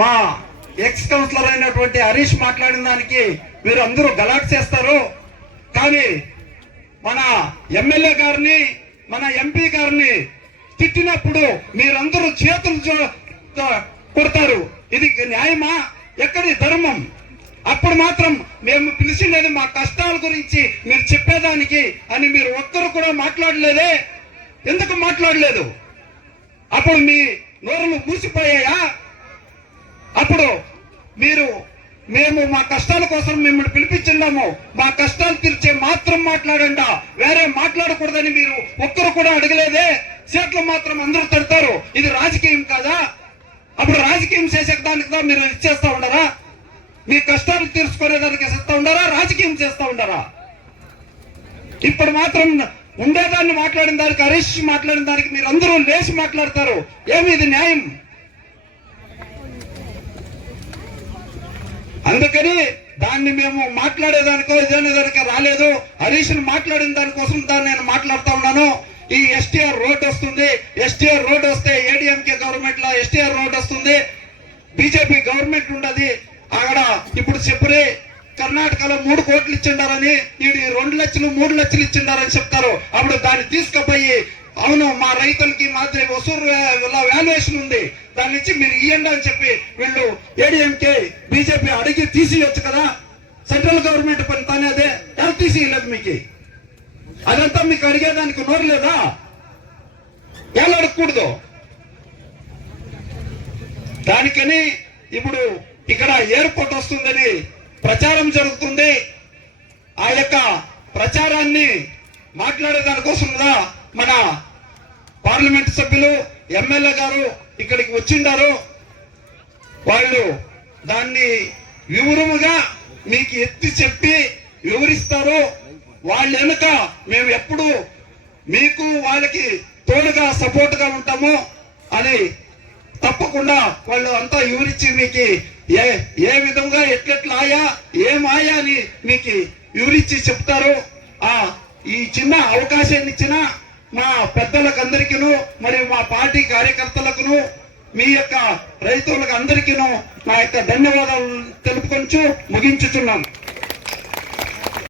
మా ex councillor అయినటువంటి హరీష్ మాట్లాడిన దానికి మీరు అందరూ గలాట్ చేస్తారు. కానీ మన ఎమ్మెల్యే గారిని, మన ఎంపీ గారిని తిట్టినప్పుడు మీరందరూ చేతులు కొడతారు. ఇది న్యాయమా? ఎక్కడి ధర్మం? అప్పుడు మాత్రం మేము పిలిచినది మా కష్టాల గురించి మీరు చెప్పేదానికి అని మీరు ఒక్కరు కూడా మాట్లాడలేదే. ఎందుకు మాట్లాడలేదు? అప్పుడు మీ నోరులు మూసిపోయాయా? అప్పుడు మేము మా కష్టాల కోసం మిమ్మల్ని పిలిపించున్నాము, మా కష్టాలు తీర్చే మాత్రం మాట్లాడండా, వేరే మాట్లాడకూడదని మీరు ఒక్కరు కూడా అడగలేదే. సీట్లు మాత్రం అందరూ తిడతారు. ఇది రాజకీయం కాదా? అప్పుడు రాజకీయం చేసేదానికి మీరు ఇచ్చేస్తా ఉండరా? మీ కష్టాలు తీర్చుకునేదానికి ఇస్తా ఉండరా? రాజకీయం చేస్తా ఉండరా? ఇప్పుడు మాత్రం ఉండేదాన్ని మాట్లాడిన దానికి, హరీష్ మాట్లాడిన దానికి మీరు అందరూ లేచి మాట్లాడతారు. ఏమి ఇది న్యాయం? అందుకని దాన్ని మేము మాట్లాడేదానికో ఇదేదానికో రాలేదు. హరీష్ మాట్లాడిన దానికోసం దాన్ని నేను మాట్లాడుతా ఉన్నాను. ఈ ఎస్టీఆర్ రోడ్ వస్తుంది. ఎస్టీఆర్ రోడ్ వస్తే ఏడీఎంకే గవర్నమెంట్ లో ఎస్టీఆర్ రోడ్ వస్తుంది, బీజేపీ గవర్నమెంట్ ఉండదు. అక్కడ ఇప్పుడు చెప్పరే కర్ణాటకలో 3 కోట్లు ఇచ్చిండారని, ఈడు 2 లక్షలు 3 లక్షలు ఇచ్చిండారని చెప్తారు. అప్పుడు దాన్ని తీసుకుపోయి అవును మా రైతులకి మాత్రం వసూరు వాల్యుయేషన్ ఉంది, దాని నుంచి మీరు ఇయ్యండి అని చెప్పి వీళ్ళు ఏడీఎంకే బీజేపీ అడిగి తీసియొచ్చు కదా. సెంట్రల్ గవర్నమెంట్ పని తానే అదే, ఎలా తీసియలేదు? మీకు అదంతా మీకు అడిగేదానికి నోరు లేదా? ఎలా అడగకూడదు? దానికని ఇప్పుడు ఇక్కడ ఎయిర్పోర్ట్ వస్తుందని ప్రచారం జరుగుతుంది. ఆ యొక్క ప్రచారాన్ని మాట్లాడేదానికోసం కూడా మన పార్లమెంట్ సభ్యులు ఎమ్మెల్యే గారు ఇక్కడికి వచ్చిండారు. వాళ్ళు దాన్ని వివరముగా మీకు ఎత్తి చెప్పి వివరిస్తారు. వాళ్ళ వెనుక మేము ఎప్పుడు మీకు వాళ్ళకి తోడుగా సపోర్ట్ గా ఉంటాము అని తప్పకుండా వాళ్ళు అంతా వివరించి మీకు ఏ విధంగా ఎట్లెట్లా ఆయా ఏమాయా అని మీకు వివరించి చెప్తారు. ఈ చిన్న అవకాశాన్ని ఇచ్చిన మా పెద్దలకు అందరికీను, మరియు మా పార్టీ కార్యకర్తలకును, మీ యొక్క రైతులకు అందరికీను నా యొక్క ధన్యవాదాలు తెలుపుకొంచు ముగించుచున్నాను.